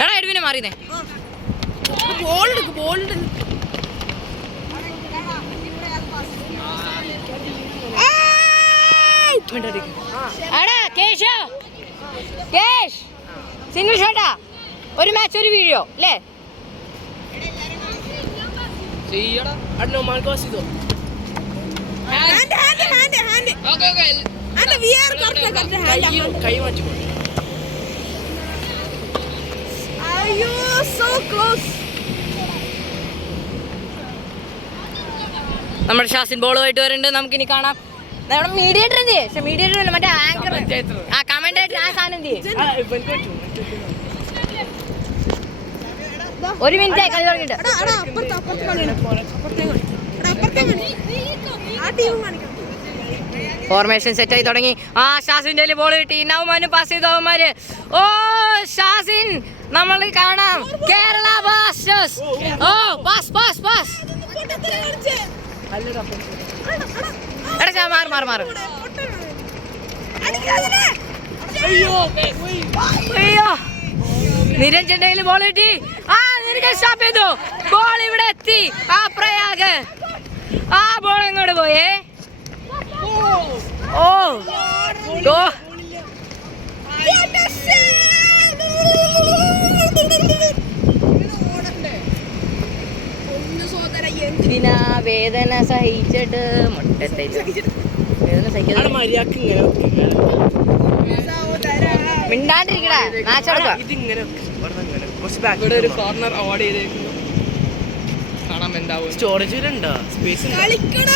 എടാ എഡ്വിനെ മാറിയേ സിംഗിൾ ഷോട്ടാ ഒരു മാച്ച് ഒരു വീഡിയോ അല്ലേ നമ്മുടെ ഷാസിൻ ബോളുമായിട്ട് വരുന്നുണ്ട്. നമുക്കിനി കാണാം. മീഡിയേറ്റർ എന്ത് പക്ഷെ മീഡിയേറ്റർ അല്ല മറ്റേ ആങ്കർ ആ കമന്റേറ്റർ ആ സാധനം എന്ത് ഒരു മിനിറ്റ് കളി തുടങ്ങിട്ട് ഫോർമേഷൻ സെറ്റ് ആയി തുടങ്ങി. ആ ഷാസിന്റെ ബോൾ കിട്ടി. നൗമാനും പാസ് ചെയ്തു അവന്മാര്. ഓ ഷാസിൻ നമ്മൾ കാണാം കേരള ബ്ലാസ്റ്റേഴ്സ്. ഓ പാസ് പാസ് പാസ് എടാ മാറ് മാറ് അയ്യോ നിരഞ്ജന്റെ കയ്യിൽ ബോൾ കിട്ടി. ആ നിരഞ്ജൻ സ്റ്റോപ്പ് ചെയ്തു. ബോൾ ഇവിടെ എത്തി. ആ പ്രയാഗ് ആ ബോൾ എങ്ങോട്ട് പോയേ? ഓ എന്തിനാ വേദന സഹിച്ചിട്ട് മുട്ടത്തെ വേദന സഹിക്കാതെ മിണ്ടാണ്ടിരിക്കടാ.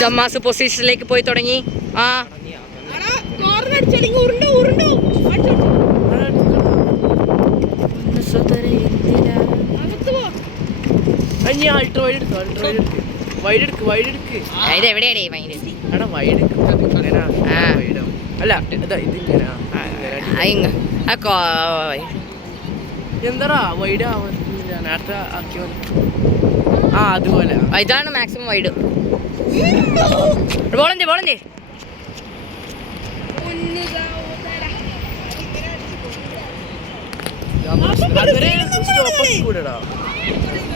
ഷമ്മാസ് പൊസിഷനിലേക്ക് പോയി തുടങ്ങി. ആ എന്താ വൈഡ് ആവുന്നില്ല നേരത്തെ ആക്കിയ അതുപോലെ ഇതാണ് മാക്സിമം വൈഡ്. ബോളെന്തേ ബോളെന്തേ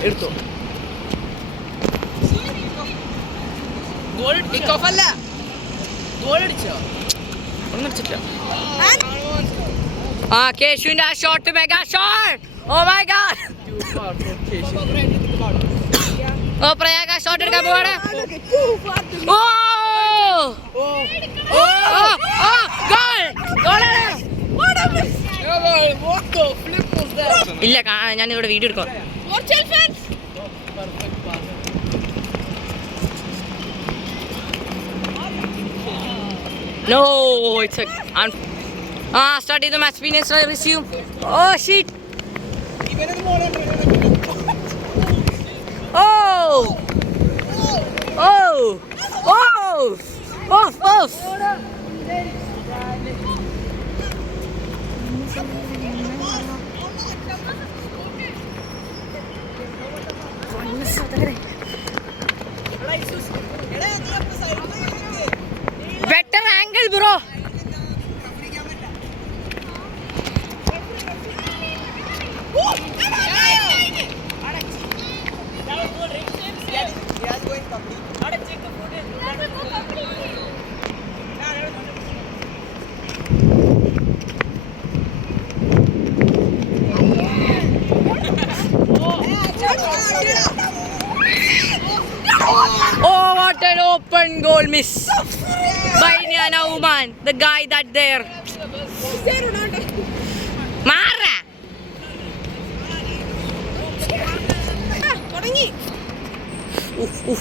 എടുത്തോ ഗോളടിച്ചോ ഒന്നും അടിച്ചിട്ടില്ല. ആ കേശുവിന്റെ ആ shot mega shot. Oh my god. Oh Prayaga shot എടുക്കാൻ പോവാണ്. ഓ ഇല്ല ഞാൻ ഇവിടെ വീഡിയോ എടുക്കാം. No, it's a start the match. Venus resume. Oh shit. Oh. Oh. Oh. Off, off. Better angle, bro. Oh, what an open goal miss by Nauman, the guy that there. Mara. Oof.